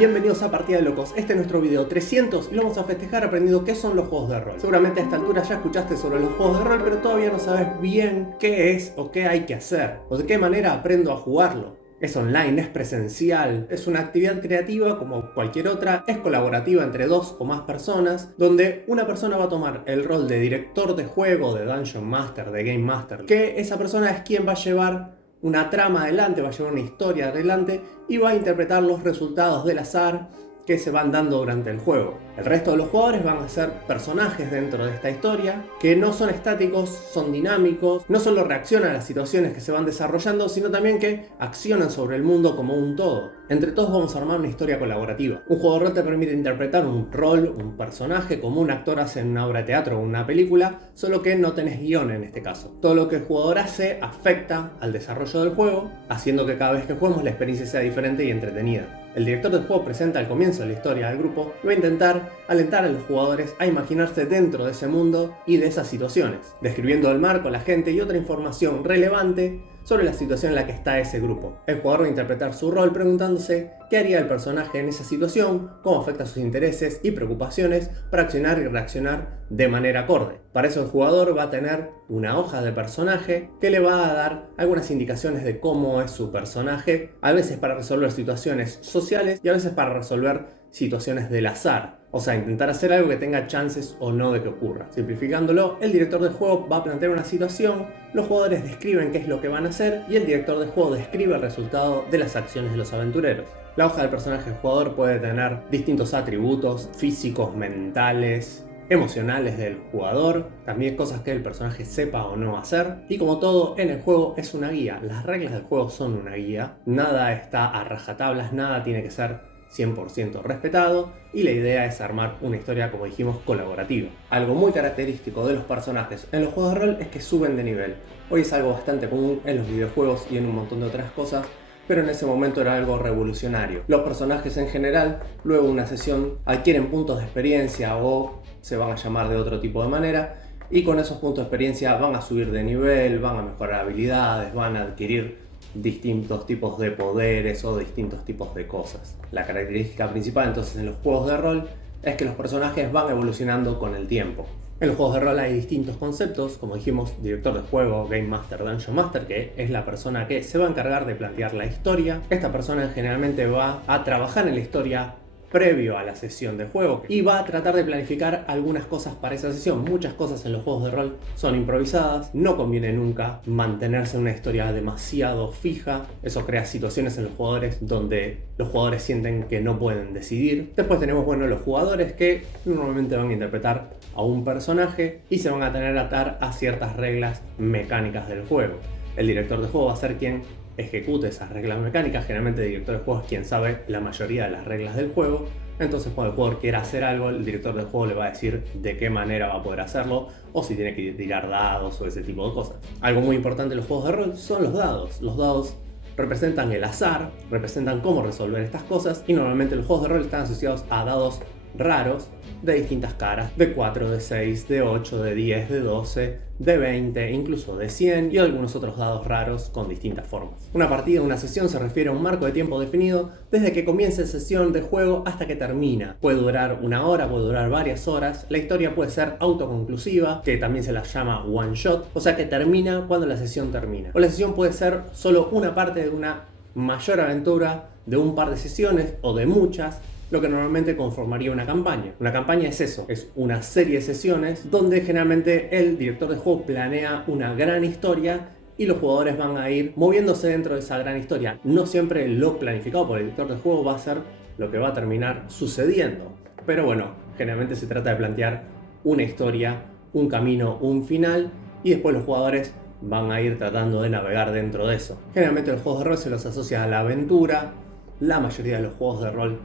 bienvenidos a Partida de Locos. Este es nuestro video 300 y lo vamos a festejar aprendiendo qué son los juegos de rol. Seguramente a esta altura ya escuchaste sobre los juegos de rol, pero todavía no sabes bien qué es o qué hay que hacer, o de qué manera aprendo a jugarlo. Es online, es presencial, es una actividad creativa como cualquier otra, es colaborativa entre dos o más personas, donde una persona va a tomar el rol de director de juego, de Dungeon Master, de Game Master, que esa persona es quien va a llevar una trama adelante, va a llevar una historia adelante y va a interpretar los resultados del azar que se van dando durante el juego. El resto de los jugadores van a ser personajes dentro de esta historia que no son estáticos, son dinámicos, no solo reaccionan a las situaciones que se van desarrollando, sino también que accionan sobre el mundo como un todo. Entre todos vamos a armar una historia colaborativa. Un juego de rol te permite interpretar un rol, un personaje, como un actor hace en una obra de teatro o una película, solo que no tenés guión en este caso. Todo lo que el jugador hace afecta al desarrollo del juego, haciendo que cada vez que juguemos la experiencia sea diferente y entretenida. El director del juego presenta al comienzo de la historia del grupo y va a intentar alentar a los jugadores a imaginarse dentro de ese mundo y de esas situaciones, describiendo el marco, la gente y otra información relevante sobre la situación en la que está ese grupo. El jugador va a interpretar su rol preguntándose qué haría el personaje en esa situación, cómo afecta sus intereses y preocupaciones para accionar y reaccionar de manera acorde. Para eso el jugador va a tener una hoja de personaje que le va a dar algunas indicaciones de cómo es su personaje, a veces para resolver situaciones sociales y a veces para resolver situaciones del azar. O sea, intentar hacer algo que tenga chances o no de que ocurra. Simplificándolo, el director del juego va a plantear una situación, los jugadores describen qué es lo que van a hacer y el director del juego describe el resultado de las acciones de los aventureros. La hoja del personaje del jugador puede tener distintos atributos físicos, mentales, emocionales del jugador, también cosas que el personaje sepa o no hacer. Y como todo en el juego es una guía, las reglas del juego son una guía, nada está a rajatablas, nada tiene que ser 100% respetado y la idea es armar una historia, como dijimos, colaborativa. Algo muy característico de los personajes en los juegos de rol es que suben de nivel. Hoy es algo bastante común en los videojuegos y en un montón de otras cosas, pero en ese momento era algo revolucionario. Los personajes en general, luego de una sesión, adquieren puntos de experiencia o se van a llamar de otro tipo de manera, y con esos puntos de experiencia van a subir de nivel, van a mejorar habilidades, van a adquirir distintos tipos de poderes o distintos tipos de cosas. La característica principal entonces en los juegos de rol es que los personajes van evolucionando con el tiempo. En los juegos de rol hay distintos conceptos, como dijimos, director de juego, Game Master, Dungeon Master, que es la persona que se va a encargar de plantear la historia. Esta persona generalmente va a trabajar en la historia previo a la sesión de juego y va a tratar de planificar algunas cosas para esa sesión. Muchas cosas en los juegos de rol son improvisadas, no conviene nunca mantenerse en una historia demasiado fija, eso crea situaciones en los jugadores donde los jugadores sienten que no pueden decidir. Después tenemos, los jugadores que normalmente van a interpretar a un personaje y se van a tener que atar a ciertas reglas mecánicas del juego. El director de juego va a ser quien ejecute esas reglas mecánicas. Generalmente el director de juego es quien sabe la mayoría de las reglas del juego, entonces cuando el jugador quiera hacer algo, el director del juego le va a decir de qué manera va a poder hacerlo o si tiene que tirar dados o ese tipo de cosas. Algo muy importante en los juegos de rol son los dados. Los dados representan el azar, representan cómo resolver estas cosas y normalmente los juegos de rol están asociados a dados raros de distintas caras, de 4, de 6, de 8, de 10, de 12, de 20, incluso de 100 y algunos otros dados raros con distintas formas. Una partida, una sesión se refiere a un marco de tiempo definido desde que comienza la sesión de juego hasta que termina. Puede durar una hora, puede durar varias horas, la historia puede ser autoconclusiva, que también se la llama one shot, o sea que termina cuando la sesión termina. O la sesión puede ser solo una parte de una mayor aventura de un par de sesiones o de muchas, lo que normalmente conformaría una campaña. Una campaña es eso, es una serie de sesiones donde generalmente el director de juego planea una gran historia y los jugadores van a ir moviéndose dentro de esa gran historia. No siempre lo planificado por el director de juego va a ser lo que va a terminar sucediendo, pero generalmente se trata de plantear una historia, un camino, un final y después los jugadores van a ir tratando de navegar dentro de eso. Generalmente los juegos de rol se los asocia a la aventura, la mayoría de los juegos de rol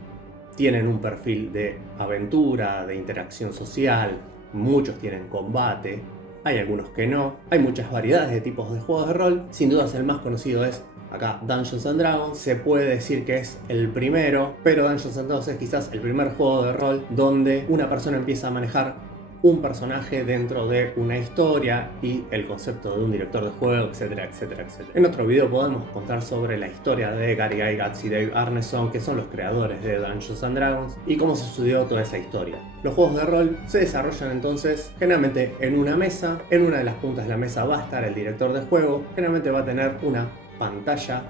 tienen un perfil de aventura, de interacción social, muchos tienen combate, hay algunos que no, hay muchas variedades de tipos de juegos de rol, sin dudas el más conocido es acá Dungeons and Dragons, se puede decir que es el primero, pero Dungeons and Dragons es quizás el primer juego de rol donde una persona empieza a manejar un personaje dentro de una historia y el concepto de un director de juego, etcétera, etcétera, etcétera. En otro video podemos contar sobre la historia de Gary Gygax y Dave Arneson, que son los creadores de Dungeons and Dragons, y cómo sucedió toda esa historia. Los juegos de rol se desarrollan entonces generalmente en una mesa. En una de las puntas de la mesa va a estar el director de juego. Generalmente va a tener una pantalla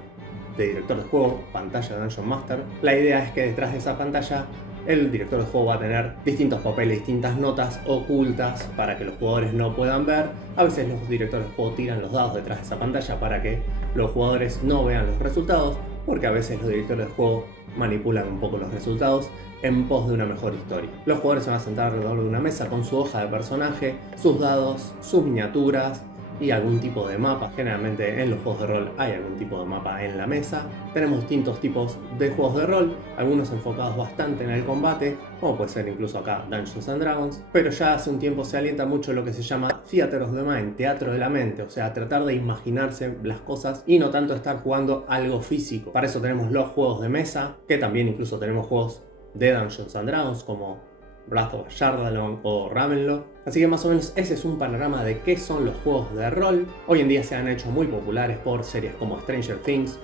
de director de juego, pantalla de Dungeon Master. La idea es que detrás de esa pantalla el director de juego va a tener distintos papeles, distintas notas ocultas para que los jugadores no puedan ver. A veces los directores de juego tiran los dados detrás de esa pantalla para que los jugadores no vean los resultados, porque a veces los directores de juego manipulan un poco los resultados en pos de una mejor historia. Los jugadores se van a sentar alrededor de una mesa con su hoja de personaje, sus dados, sus miniaturas y algún tipo de mapa. Generalmente en los juegos de rol hay algún tipo de mapa en la mesa. Tenemos distintos tipos de juegos de rol, algunos enfocados bastante en el combate, como puede ser incluso acá Dungeons and Dragons, pero ya hace un tiempo se alienta mucho lo que se llama Theater of the Mind, teatro de la mente, o sea, tratar de imaginarse las cosas y no tanto estar jugando algo físico. Para eso tenemos los juegos de mesa, que también incluso tenemos juegos de Dungeons and Dragons como Wrath of Shardalon o Ravenloft. Así que más o menos ese es un panorama de qué son los juegos de rol. Hoy en día se han hecho muy populares por series como Stranger Things,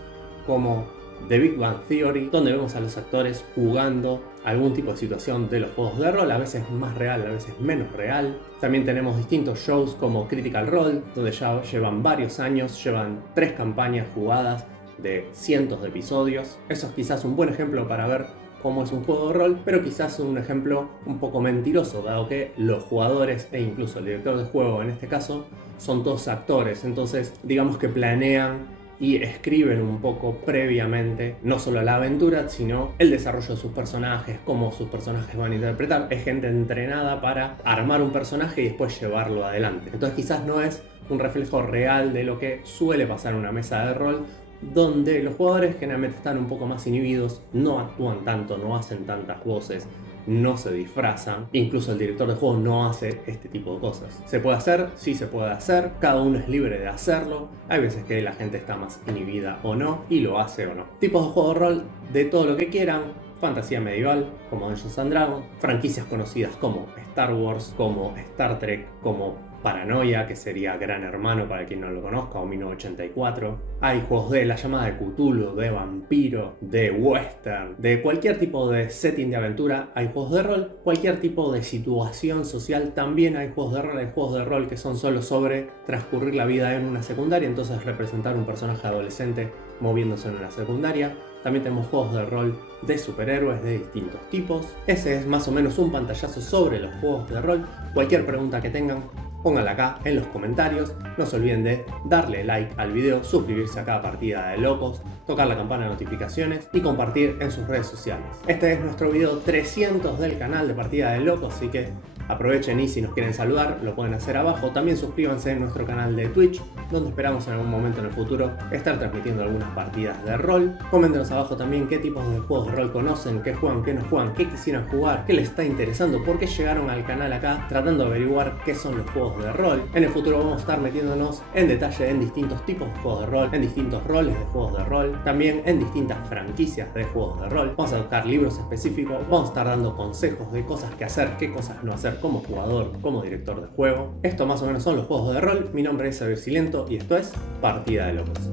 como The Big Bang Theory, donde vemos a los actores jugando algún tipo de situación de los juegos de rol, a veces más real, a veces menos real. También tenemos distintos shows como Critical Role, donde ya llevan varios años, llevan 3 campañas jugadas de cientos de episodios. Eso es quizás un buen ejemplo para ver cómo es un juego de rol, pero quizás un ejemplo un poco mentiroso, dado que los jugadores e incluso el director de juego en este caso son todos actores. Entonces digamos que planean y escriben un poco previamente no solo la aventura, sino el desarrollo de sus personajes, cómo sus personajes van a interpretar. Es gente entrenada para armar un personaje y después llevarlo adelante. Entonces quizás no es un reflejo real de lo que suele pasar en una mesa de rol, donde los jugadores generalmente están un poco más inhibidos, no actúan tanto, no hacen tantas voces, no se disfrazan. Incluso el director de juego no hace este tipo de cosas. ¿Se puede hacer? Sí se puede hacer. Cada uno es libre de hacerlo. Hay veces que la gente está más inhibida o no, y lo hace o no. Tipos de juego de rol de todo lo que quieran. Fantasía medieval, como Dungeons and Dragons. Franquicias conocidas como Star Wars, como Star Trek, como Paranoia, que sería Gran Hermano para quien no lo conozca, o 1984. Hay juegos de la llamada de Cthulhu, de vampiro, de western, de cualquier tipo de setting de aventura hay juegos de rol. Cualquier tipo de situación social también hay juegos de rol. Hay juegos de rol que son solo sobre transcurrir la vida en una secundaria, entonces representar un personaje adolescente moviéndose en una secundaria. También tenemos juegos de rol de superhéroes de distintos tipos. Ese es más o menos un pantallazo sobre los juegos de rol. Cualquier pregunta que tengan, pónganla acá en los comentarios. No se olviden de darle like al video, suscribirse a cada partida de locos, tocar la campana de notificaciones y compartir en sus redes sociales. Este es nuestro video 300 del canal de Partida de Locos, así que aprovechen y si nos quieren saludar lo pueden hacer abajo. También suscríbanse en nuestro canal de Twitch, donde esperamos en algún momento en el futuro estar transmitiendo algunas partidas de rol. Coméntenos abajo también qué tipos de juegos de rol conocen, qué juegan, qué no juegan, qué quisieran jugar, qué les está interesando, por qué llegaron al canal acá tratando de averiguar qué son los juegos de rol. En el futuro vamos a estar metiéndonos en detalle en distintos tipos de juegos de rol, en distintos roles de juegos de rol, también en distintas franquicias de juegos de rol. Vamos a buscar libros específicos, vamos a estar dando consejos de cosas que hacer, qué cosas no hacer como jugador, como director de juego. Esto más o menos son los juegos de rol. Mi nombre es Xavier Silento y esto es Partida de Locos.